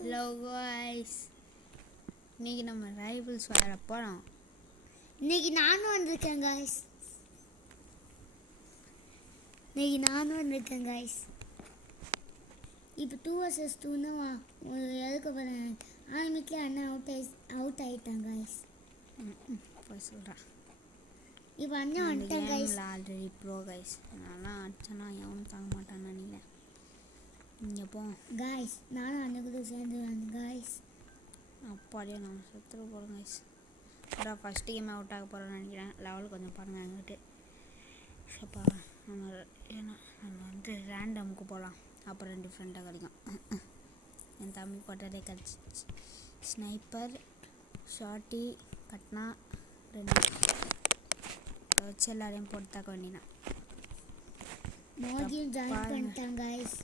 Hello guys, இன்னைக்கு நம்ம Rifles வர போகிறோம். இன்னைக்கு நானும் வந்திருக்கேன் காய்ஸ். இப்போ 2 vs 2ன்னு எதுக்கு போகிறேன் ஆரம்பிக்கல. அண்ணா அவுட் ஆகிட்டான் காய்ஸ். போய் சொல்கிறேன். இப்போ அண்ணன் வந்துட்டேன் காய்ஸ். Already bro guys. நான்லாம் அடிச்சேன்னா எவனும் தாங்க மாட்டான்னு நினைக்கிறேன். இங்கே போ காய்ஸ், நானும் அண்ணன் சேர்ந்து வந்தேன் காய்ஸ். அப்பாடியே நான் செத்துரு போகிறேன் காய்ஸ். அதான் ஃபஸ்ட்டு கேம் அவுட் ஆக போகிறேன்னு நினைக்கிறேன். லெவல் கொஞ்சம் பாருங்கள் எங்கிட்ட. சப்பா நம்ம வந்து ரேண்டமுக்கு போகலாம். அப்புறம் டிஃப்ரெண்ட்டாக கிடைக்கும். என் தம்பி போட்டதே கிடச்சிச்சு. ஸ்னைப்பர், ஷார்ட்டி, கட்னா 2 வச்சு எல்லாரையும் போட்டு தாக்க வேண்டியதான். மோதியும் ஜாயின் பண்ணிட்டேன் காய்ஸ்.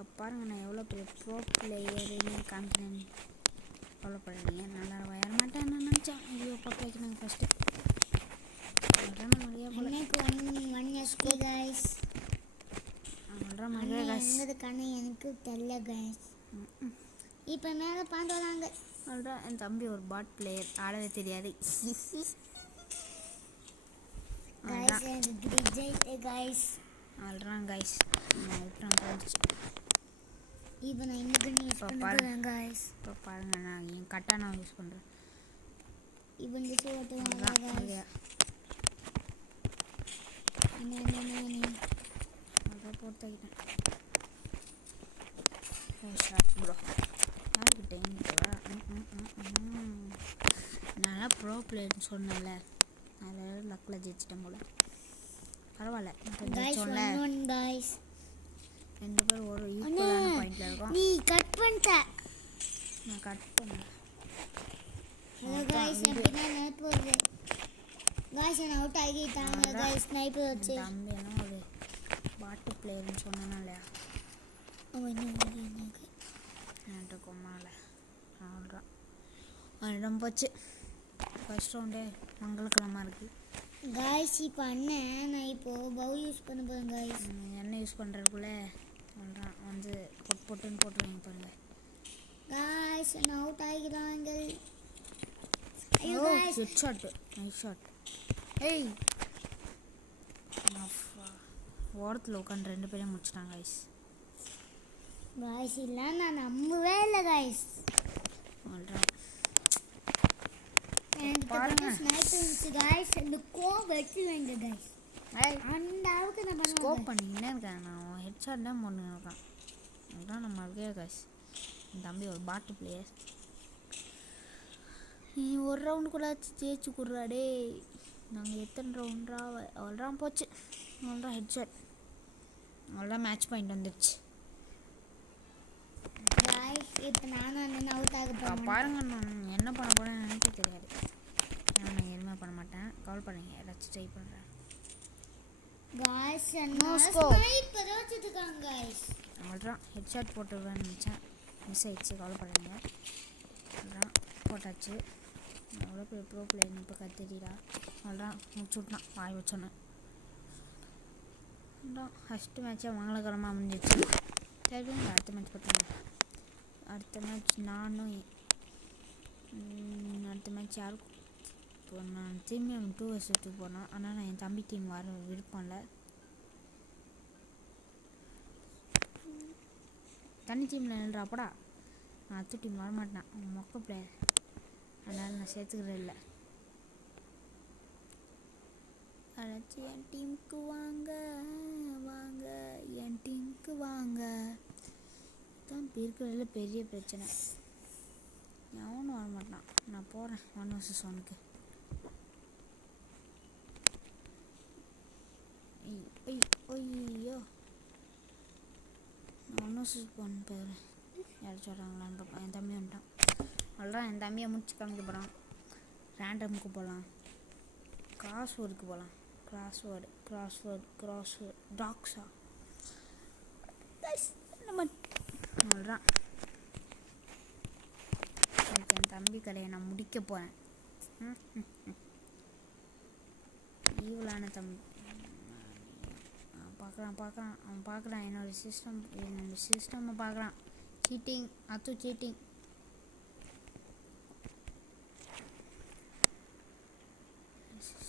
இப்போ பாருங்கள், நான் எவ்வளோ பெரிய ப்ரோ பிளேயருன்னு காமிக்கிறேன். கவலைப்படாதீங்க, நல்லா வர மாட்டேன்னு நினச்சேன். வீடியோ போட்டு வைக்கணுங்க ஃபஸ்ட்டு. எனக்கு தெரியல காய்ஸ். இப்போ மேலே பாண்டு வராங்க. அவ்வளோதான், என் தம்பி ஒரு பாட் பிளேயர், ஆடவே தெரியாது. அவ்வளோதான் காய்ஸ், இப்போ நான் இன்னும் யூஸ் பண்ணுறேன் காய்ஸ். இப்போ பாருங்கள், நான் என் கட்டானா யூஸ் பண்ணுறேன். இப்போ இந்த சோட்டு அதான் போட்டுக்கிட்டேன். ப்ரோ நல்லா ப்ரோ பிளேயர்னு சொன்னேன்ல, அதில் லக்கில் ஜெயிச்சிட்டேன் போல. பரவாயில்ல, ஜெயிச்சோம்ல. 2 பேர் ஒரு ஈக்குவலான பாயிண்ட்ல இருக்கோம். நீ கட் பண்ணிட்ட. நான் கட் பண்ணேன். ஹலோ காய்ஸ், எப்படின்னா நைப்பு வருது காய்ஸ். நான் அவுட் ஆகிட்டாங்க காய்ஸ். ஸ்னைப்பர் வச்சு தம்பி எல்லாம் ஒரு பாட்டு பிளேயர்னு சொன்னேன்னா இல்லையா, என்கிட்ட கொம்மால அவ்வளோதான். அவனிடம் போச்சு. ஃபர்ஸ்ட் ரவுண்டே மங்களகரமாக இருக்குது காய்ஸ். இப்போ அண்ணன் நான் இப்போது பவு யூஸ் பண்ண போகிறேன் காய்ஸ். என்ன யூஸ் பண்ணுறதுக்குள்ளே அவ்வளோதான் வந்து பொட்டுன்னு போட்டுருவாங்க பாருங்கள் காய்ஸ். நான் அவுட் ஆகிக்கிறாங்க. Head shot, nice shot. ஏய், ஓரத்தில் உட்காந்து 2 பேரையும் முடிச்சிட்டாங்க காய்ஸ். காய்ஸ் இல்லை, நான் நம்பவே இல்லை காய்ஸ். அவ்வளோதான் பாருங்க, ஸ்னைப்பர் இருந்துச்சு காய்ஸ். இந்த கோப் வச்சு வைங்க காய்ஸ். அந்த அளவுக்கு நான் ஸ்கோப் பண்ணிக்கிட்டே இருக்கேன். நான் ஹெட் ஷாட் தான் போட்டுன்னு இருக்கேன். அதுதான் நம்ம அப்படியே காய்ஸ். என் தம்பி ஒரு பாட்டு பிளேயர். நீ ஒரு ரவுண்டுக்குள்ளாச்சு ஜெயிச்சு கொடுறாடே. நாங்கள் எத்தனை ரவுண்டா? அவ்வளோதான் போச்சு. அவ்வளோதான் ஹெட் ஷாட். அவ்வளோதான் மேட்ச் பாயிண்ட் வந்துடுச்சு. இப்போ நானும் அண்ணன் அவுட் ஆக போகிறேன். பாருங்க, நான் என்ன பண்ண போகிறேன்னு நினைக்க தெரியாது. ஏன்னா நான் எதுவுமே பண்ண மாட்டேன். கவலை பண்ணுங்க, ஏதாச்சும் ட்ரை பண்ணுறேன். அவ்வளோதான் ஹெட் ஷாட் போட்டுருவேன்னு நினச்சேன். மிஸ் ஆகிடுச்சு. கவலை பண்ணுங்க. அவ்வளோதான் போட்டாச்சு. எவ்வளோ பெரிய ப்ரோ பிளேயர் இப்போ கற்றுடா. அவ்வளோதான் முடிச்சு விட்டான். வாய் வச்சோன்னே அவ்வளோதான். ஃபஸ்ட்டு மேட்ச்சே மங்களகரமாக முடிஞ்சிச்சு. சரி, அடுத்த மேட்ச் பார்த்துக்கலாம். அடுத்த மேட்ச் நானும் அடுத்த மேட்ச் யாருக்கும் இப்போ நான் திரும்பி 2 vs 2 போனேன். ஆனால் நான் என் தம்பி டீம் வர விருப்பம் இல்லை. தனி டீமில் நின்றாப்படா. நான் அடுத்த டீம் வரமாட்டேன். மொக்க பிளேயர், அதனால் நான் சேர்த்துக்கிறேன் இல்லை. அழைச்சி என் டீமுக்கு வாங்க வாங்க, என் டீமுக்கு வாங்க. தான் இருக்கிறதுல பெரிய பிரச்சனை. எவனும் வரமாட்டான். நான் போகிறேன் 1 vs 1க்கு. ஐயோ, நான் 1 vs 1 பேர் யாராச்சும் வராங்களான்னு பார்ப்பேன். என் தம்பி வந்துட்டான். அவ்வளோதான், என் தம்பியை முடிச்சு காமிக்க போகிறான். ரேண்டமுக்கு போகலாம், கிராஸ்வேர்டுக்கு போகலாம். கிராஸ்வேர்டு டாக்ஸா நம்ம அவ்வளோதான். அதுக்கு என் தம்பி கதையை நான் முடிக்க போகிறேன். ஈவலான தம்பி பார்க்குறான். அவன் பார்க்குறான். என்னோடய சிஸ்டம் பார்க்குறான். சீட்டிங், அத்து சீட்டிங்.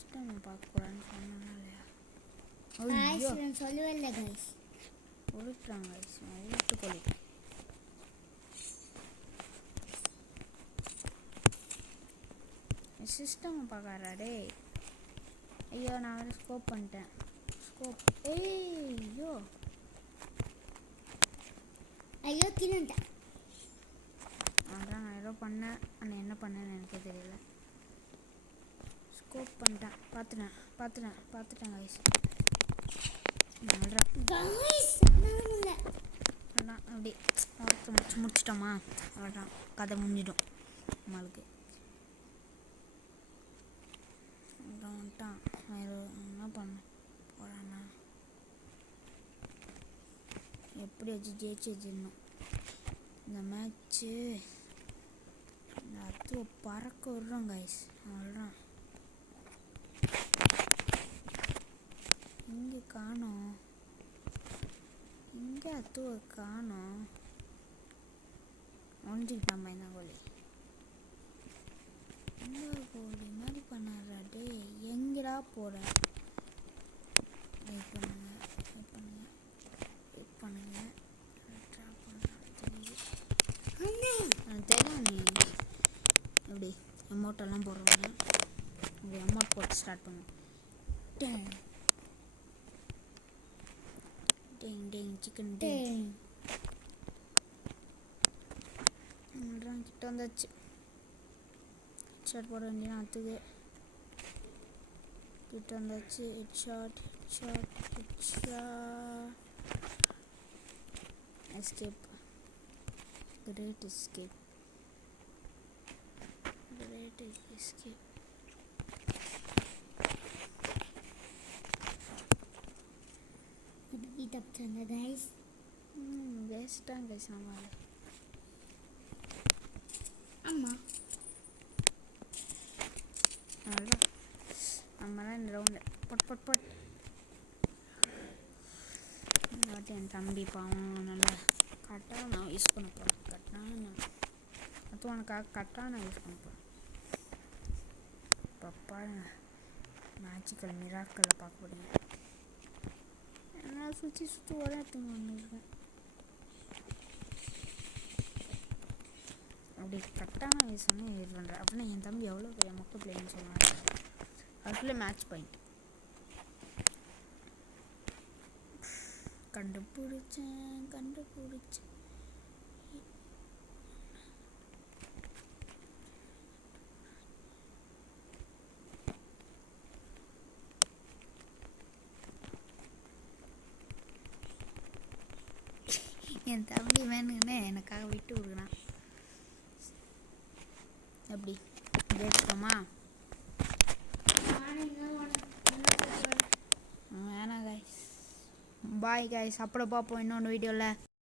சிஸ்டம் பார்க்கக்கூடாதுன்னு சொன்னா இல்லையா? guys ஐயோ நான் சொல்லவே இல்லை guys. உருட்டுறாங்க உருட்டுக்கொள்ளி. சிஸ்டம் பார்க்காரா டேய்? ஐயோ நான் வேறு ஸ்கோப் பண்ணிட்டேன். ஸ்கோப் ஐயோ ஐயோ கிளம்பிட்டேன். அதான் நான் ஏதோ பண்ணேன், ஆனால் என்ன பண்ணேன்னு எனக்கு தெரியல. ஸ்கோப் பண்ணிட்டேன். பார்த்துட்டேன் கைஸ். guys நான் அதான் அப்படி முடிச்சிட்டோமா? அவ்வளோதான், கதை முடிஞ்சிடும் நம்மளுக்கு. வந்துட்டான். வேறு என்ன பண்ண போகிறான்னா எப்படியாச்சும் ஜெயிச்சு வச்சிடணும் இந்த மேட்ச்சு. இந்த அத்துவை பறக்க விடுறோம் கைஸ். அவ்வளோதான். இங்கே காணோம், இங்கே அத்துவை காணோம். ஒழிஞ்சிக்கிட்டான் பையன் கோழி. இன்னொரு கோழி மாதிரி பண்ணாரா டே? எங்கடா போகிற? வெயிட் பண்ணுங்க ட்ராப் பண்ணுறான்னு தெரியுது. எனக்கு தெரியும் நீ எப்படி அமௌண்ட்டெல்லாம் போடுறவங்க. இப்படி அமௌண்ட் போட்டு ஸ்டார்ட் பண்ணுவோம். டேங் சிக்கன் டேங். கிட்ட வந்தாச்சு. ஹெட்ஷாட் போட வேண்டிய அத்துக்கு கிட்ட வந்தாச்சு. Headshot escape. Great escape. இப்படி தப்பிச்சாங்க guys. வேஸ்ட்டாங்க கைஸ் நம்மளால. ஆமாம் அவ்வளோதான், நம்மளாம் இந்த ரவுண்டு பட் இந்த வாட்டி என் தம்பி பாவம் நல்லா கரெக்டாக நான் யூஸ் பண்ண போகிறேன். கரெக்டாக நான் யூஸ் பண்ண போகிறேன். பப்பா மேஜிக்கல் மிராக்களை பார்க்க போறீங்க. நான் சுற்றி ஒரே இடத்துக்கு வந்துருக்கேன். அப்படி கரெக்டாக நான் யூஸ் பண்ணி யூஸ் பண்ணுறேன். அப்படின்னா என் தம்பி எவ்வளோ பெரிய மொக்க பிள்ளைன்னு சொல்லுவாங்க. அதுக்குள்ளே மேட்ச் பாயிண்ட் கண்டுபிடிச்சேன். என் தம்பி வேணுங்கன்னு எனக்காக விட்டு விடுறான். எப்படி எடுத்துக்கோமா? வேணாம் கைஸ். Bye guys. அப்புறம் பார்ப்போம் இன்னொன்று வீடியோவில்.